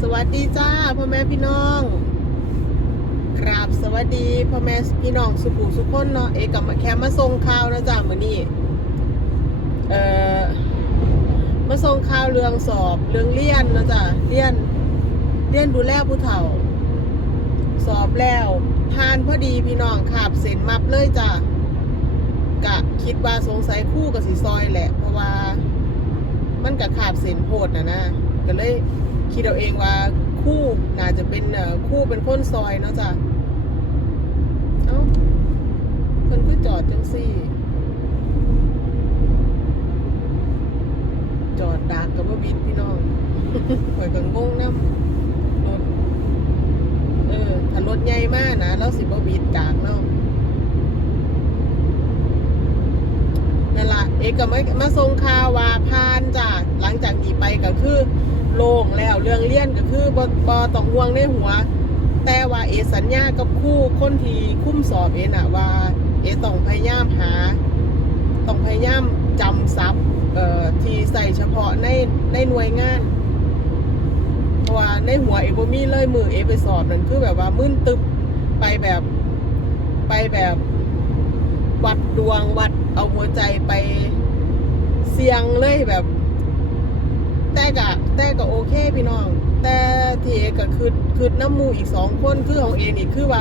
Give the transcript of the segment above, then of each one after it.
สวัสดีจ้าพ่อแม่พี่น้องกราบสวัสดีพ่อแม่พี่น้องสุขุสุขคนเนาะเอกับมาแค่มาส่งข่าวนะจ้ามื้อนี้เอ่อมาส่งข่าวเรื่องสอบเรื่องเรียนนะจ้าเรียนเรียนดูแลผู้เฒ่า สอบแล้วผ่านพอดีพี่น้องขาบเซ็นมับเลยจ้ากะคิดว่าสงสัยคู่กับสีซอยแหละ เพราะว่า มันกับขาบเส้นโพดนะนะ ก็เลยคิดเอาเองว่าคู่น่าจะเป็นคู่เป็นคนซอยเนาะจ้ะเอ้าเพิ่นคือจอดจังสี่ จอดดักกับว่าบิดพี่น้องข่อยก็งงน้ำรถเออถ้ารถใหญ่มากนะแล้วสิบ่บิดดากเนาะนั่นละเอกก็มามาส่งข่าวว่าพานจ้ะหลังจากที่ไปก็คือ โล่งแล้วเรื่องเลี้ยนก็คือบอบอต้องห่วงในหัว แต่ว่าเอสัญญากับคู่คนที่คุ้มสอบเอน่ะว่า เอต้องพยายามหาต้องพยายามจำซับเอ่อที่ใส่เฉพาะในในหน่วยงานเพราะว่าในหัวเอบ่มีเลยมือเอไปสอบนั่นคือแบบว่ามึนตึบไปแบบไปแบบวัดดวงวัดเอาหัวใจไปเสียงเลยแบบ แต่กะแต่ก็โอเคพี่น้อง แต่ที่เอก็คือคือน้ำมูอีกสองคนคือของเองนี่คือว่า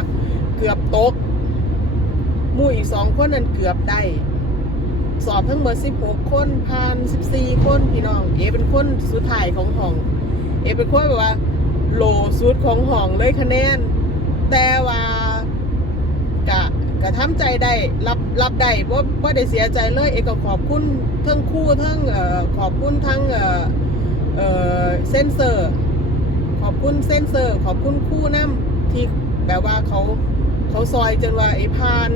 เกือบตก มูอีกสองคนนั้นเกือบได้ สอบทั้งหมดสิบหกคนผ่านสิบสี่คนพี่น้อง เอเป็นคนสุดท้ายของห้อง เอเป็นคนแบบว่า โลสุดของห้องเลยคะแนน แต่ว่ากะกะทำใจได้รับรับได้ว่าว่าได้เสียใจเลยเอก็ขอบคุณทั้งคู่ทั้งเอ่อขอบคุณทั้ง เซนเซอร์ขอบคุณเซนเซอร์ขอบคุณคู่น้ำที่แบบว่าเขาเขาซอยจนว่าไอ้พาน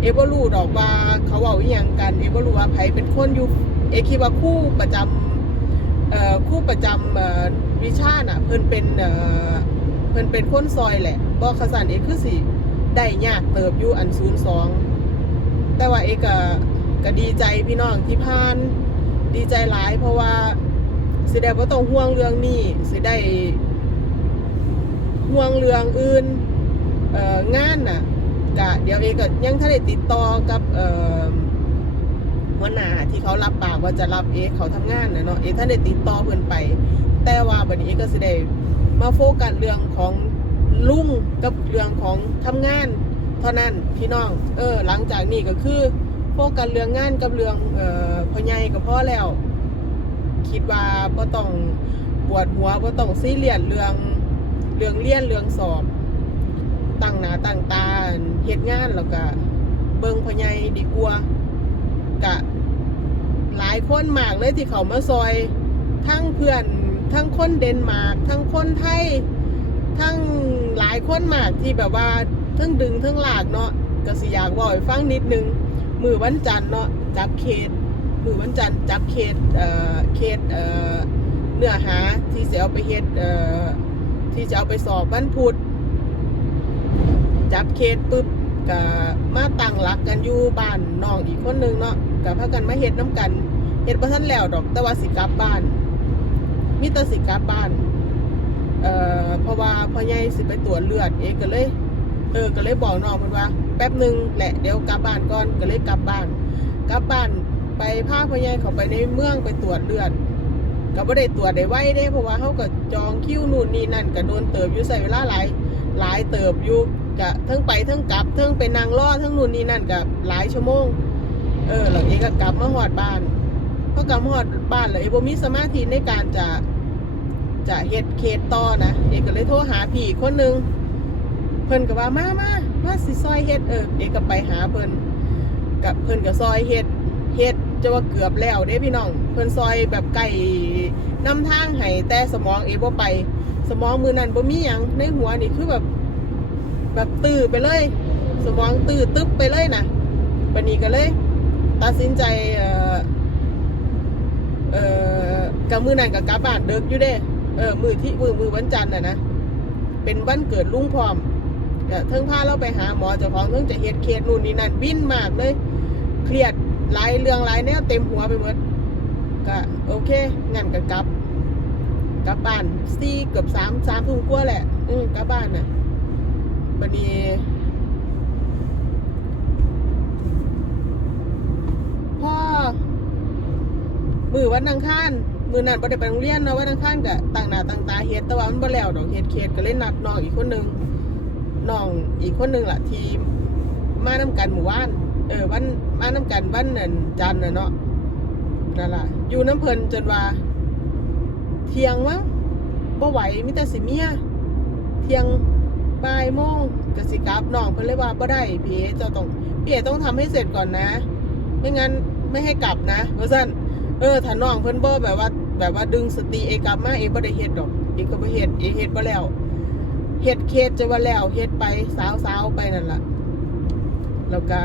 เอเวอรูดอกว่าเขาเอาอย่างกันเอเวอรูว่าไผเป็นคนอยู่เอคิว่าคู่ประจำคู่ประจำวิชาน่ะเพิ่นเป็นเพิ่นเป็นคนซอยแหละบ่ขสันเอกคือสิได้ยากเติบอยู่อันศูนย์สองแต่ว่าเอกก็ก็ดีใจพี่น้องที่ผ่านดีใจหลายเพราะว่า สิได้บ่ต้องห่วงเรื่องนี้สิได้ห่วงเรื่องอื่นเอ่องานน่ะกะเดี๋ยวเอกก็ยังถ้าได้ติดต่อกับเอ่อหัวหน้าที่เขารับปากว่าจะรับเอกเขาทำงานนะเนาะเอกถ้าได้ติดต่อเพิ่นไป แต่ว่าบัดนี้เอกก็สิได้มาโฟกัสเรื่องของลุงกับเรื่องของทำงาน เท่านั้นพี่น้อง เออ หลังจากนี้ก็คือโฟกัสเรื่องงานกับเรื่องเอ่อพ่อใหญ่ก็พอแล้ว คิดว่าบ่ต้องปวดหัวบ่ต้องซีเรียสเรื่องเรื่องเรียนเรื่องสอบตั้งหน้าตั้งตาเฮ็ดงานแล้วก็เบิ่งพ่อใหญ่ดีกว่ากะหลายคนมากเลยที่เขามาซอย ทั้งเพื่อนทั้งคนเดนมาร์กทั้งคนไทยทั้งหลายคนมากที่แบบว่าทั้งดึงทั้งหลากเนาะก็สิอยากบอกฟังนิดนึงมือวันจันทร์เนาะจับเขต มือวันจันทร์จับเขตเอ่อเขตเอ่อเนื้อหาที่จะเอาไปเฮ็ดเอ่อที่จะเอาไปสอบวันพุธจับเขตปุ๊บก็มาตั้งหลักกันอยู่บ้านน้องอีกคนนึงเนาะก็พากันมาเฮ็ดน้ำกันเฮ็ดบ่ทันแล้วดอกแต่ว่าสิกลับบ้านมีแต่สิกลับบ้านเอ่อเพราะว่าพ่อใหญ่สิไปตรวจเลือดเองก็เลยเออก็เลยบอกน้องมันว่า แป๊บหนึ่งแหละเดี๋ยวกลับบ้านก่อนก็เลยกลับบ้าน กลับบ้าน ไปพาพ่อให้เขาไปในเมืองไปตรวจเลือดก็บ่ได้ตรวจได้ไวเด้เพราะว่าเขาก็จองคิวนู่นนี่นั่นก็โดนเติบอยู่ใส่เวลาหลายหลายเติบอยู่กะทั้งไปทั้งกลับทั้งไปนั่งรอทั้งนู่นนี่นั่นกับหลายชั่วโมง เออหลังเองก็กลับมาหอดบ้านพอกลับมาหอดบ้านเลยเอโบมีสมาธิในการจะจะเฮ็ดเคสต่อนะเอกก็เลยโทรหาพี่คนนึงเพิ่นก็ว่ามามามาสิซอยเฮ็ดเออเอกก็ไปหาเพิ่นกับเพิ่นก็ซอยเฮ็ด เฮ็ดจะว่าเกือบแล้วเด้พี่น้องเพิ่นซอยแบบไก่นำทางให้แต่สมองเอบ่ไป สมองมือนั้นบ่มีหยังในหัวนี่คือแบบ แบบตื้อไปเลย สมองตื้อตึ๊บไปเลยนะบัดนี้ก็เลย ตัดสินใจเอ่อเอ่อกับมือนั่นกับกลับบ้านเดิกอยู่เด้เออมือที่มือมือวันจันทร์น่ะนะเป็นวันเกิดลุงพร้อมก็เทิงพาเราไปหาหมอเจ้าของเทิงจะเฮ็ดเคสนู่นนี่นั่นวิ่นมากเลย เครียด หลายเรื่องหลายแนวเต็มหัวไปหมดก็โอเคงั้นก็กลับกลับบ้านสี่เกือบสามสามทุ่มกว่าแหละ อืมกลับบ้านน่ะบันนี้พ่อมือวันอังคารมือนั้นบ่ได้ไปโรงเรียนนะวันอังคารก็ต่างหน้าต่างตาเฮ็ดแต่ว่ามันบ่แล้วดอกเฮ็ดเขตก็เลยนัดน้องอีกคนนึงน้องอีกคนนึงล่ะ ที่มานํกันหมู่บ้าน ออวันมานํกันวันนั้นจันน่ะเนาะนั่นล่ะอยู่น้ำเพลินจนว่า เที่ยงมั้งบ่ไหวมิต่สิเมียเที่ยงบ่ายโมงกสิกลับน้องเพิ่นเลยว่าบ่ได้พี่เอจ้าต้องพี่เอต้องทำให้เสร็จก่อนนะ ไม่งั้นไม่ให้กลับนะว่าซั่นเออถ้าน้องเพิ่นบ่แบบว่า แบบว่าดึงสติเอกลับมาเอบ่ได้เฮ็ดดอกเอก็บ่เฮ็ดเอเฮ็ดบ่แล้วเฮ็ดเคสจะว่าแล้วเฮ็ดไปสาวๆไปนั่นล่ะแล้วก็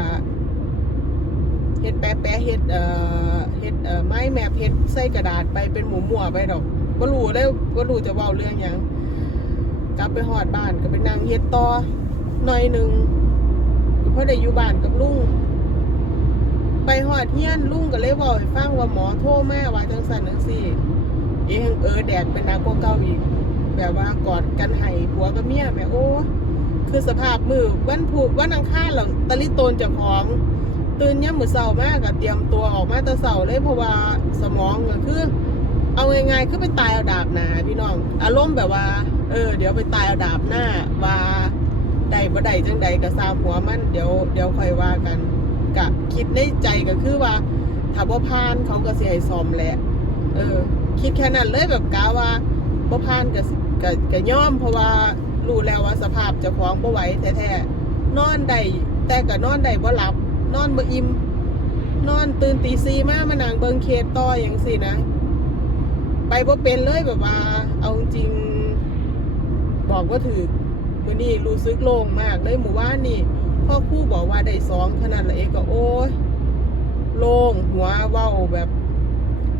เฮ็ดแปะแปะเฮ็ดเอ่อเฮ็ดเอ่อไม้แมพเฮ็ดใส่กระดาษไปเป็นหมูมั่วไปดอกบ่รู้เลยบ่รู้จะเว้าเรื่องหยังกลับไปฮอดบ้านก็ไปนั่งเฮ็ดต่อหน่อยหนึงก็พอได้อยู่บ้านกับลุงไปหอดเฮียนลุงก็เลยบอกให้ฟังว่าหมอโทรมาว่าจังสันจังสี่เองเออแดกเป็นนักกว่าเก่าอีก แบบว่ากอดกันไห้ผัวกับเมียแม่โอ้คือสภาพมือวันผูกวันอังคารหลังตะลิโตนเจาของ ตื่นย่ำมือเสามากอะเตรียมตัวออกมาแตะเสาเลยเพราะว่าสมองก็คือ เอาง่ายๆคือไปตายเอาดาบหนาพี่น้อง อารมณ์แบบว่า เออ เดี๋ยวไปตายเอาดาบหน้าว่าใดบ่ใดจังใดก็ซามหัวมันเดี๋ยวเดี๋ยวค่อยว่ากันกะคิดในใจก็คือว่าถ้าบ่พานเขาก็สิให้ซอมแหละเออ คิดแค่นั้นเลยแบบกาว่าบ่พานก็ก็ก็ย่อมเพราะว่ารู้แล้วว่าสภาพเจ้าของบ่ไหวแท้ๆนอนได้แต่ก็นอนได้บ่หลับ นอนบ่อิ่มนอนตื่นตีซีมามานั่งเบิงเคสต่ออย่างสินะ ไปบ่เป็นเลยแบบว่า เอาจริง บอกว่าถือมื้อนี้รู้สึกโล่งมากเลยหมู่ว่านนี่พ่อครู่บอกว่าได้สองขนาดละเองก็โอ้ยโล่งหัวเว้าแบบ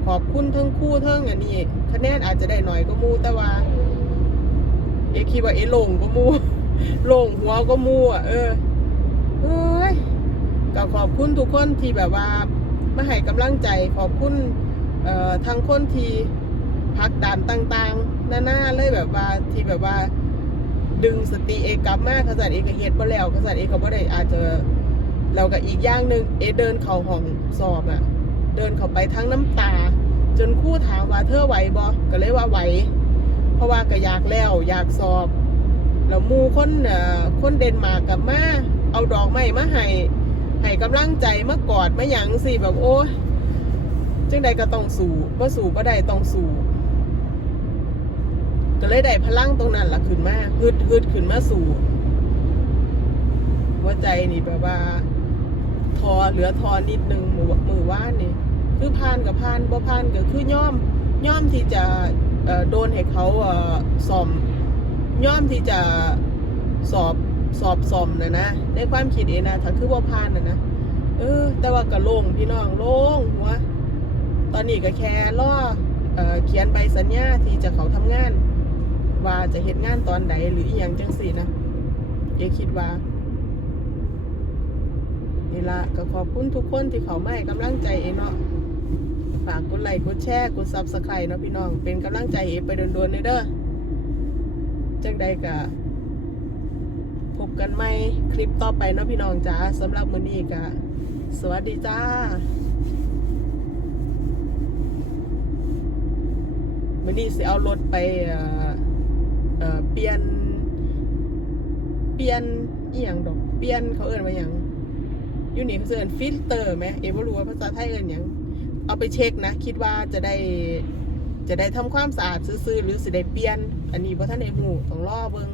ขอบคุณทั้งคู่ทั้งอันนี้คะแนนอาจจะได้หน่อยก็มูแต่ว่าเอคิดว่าเอโล่งก็มูโล่งหัวก็มูอะเออ ขอบคุณทุกคนที่แบบว่ามาให้กำลังใจขอบคุณทั้งคนที่พักดันต่างๆหน้านาเลยแบบว่าที่แบบว่า ดึงสติเอกกลับมาขสันเอกเฮ็ดบ่แล้วขสันเอกก็บ่ได้อาจจะแล้วก็อีกอย่างหนึ่งเอเดินเข้าห้องสอบอะเดินเข้าไปทั้งน้ำตา จนคู่ถามว่าเธอไหวบ่ก็เลยว่าไหวเพราะว่าก็อยากแล้วอยากสอบแล้วมูคนเอ่อคนเดนมาร์กกลับมาเอาดอกไม้มาให้ ให้กำลังใจมากอดมาหยังสิแบบโอ้จังใดก็ต้องสู้บ่สู้บ่ได้ต้องสู้ก็เลยได้พลังตรงนั้นล่ะขึ้นมาฮึดฮึดขึ้นมาสู่หัวใจนี่แบบว่า ทอเหลือทอนิดนึงมือมือว่านนี่คือพานกับพานบ่พานก็คือย่อมย่อมที่จะโดนให้เขาสอมย่อมที่จะสอบ สอบสอมนะนะ ในความคิดเองนะถ้าคือว่าพานนะนะเออ แต่ว่าก็โล่งพี่น้องโล่งหัวตอนนี้ก็แค่รอเอ่อเขียนใบสัญญาที่จะเขาทำงาน ว่าจะเห็นงานตอนใดหรืออีหยังจังสี่นะเอคิดว่านี่ละก็ขอบคุณทุกคนที่เขาไม่กำลังใจเองเนาะฝากกดไลค์กดแชร์กดซับสไครต์เนาะพี่น้อง เป็นกำลังใจเอไปเดินๆเลยเด้อจังใดกะ บกันใหม่คลิปต่อไปเนาะพี่น้องจ้าสำหรับมื้อนี้กะสวัสดีจ้ามื้อนี้สิเอารถไปเอ่อเปลี่ยน เปลี่ยนอีหยังดอก เปลี่ยนเขาเอิ้นว่าหยังอยู่นี่เขาเอินฟิลเตอร์ไหมเอบ่รู้ว่าภาษาไทยเอินหยังเอาไปเช็คนะ คิดว่าจะได้จะได้ทำความสะอาดซื่อๆหรือสิได้เปลี่ยน อันนี้เพราะท่านในหูต้องรอเบิง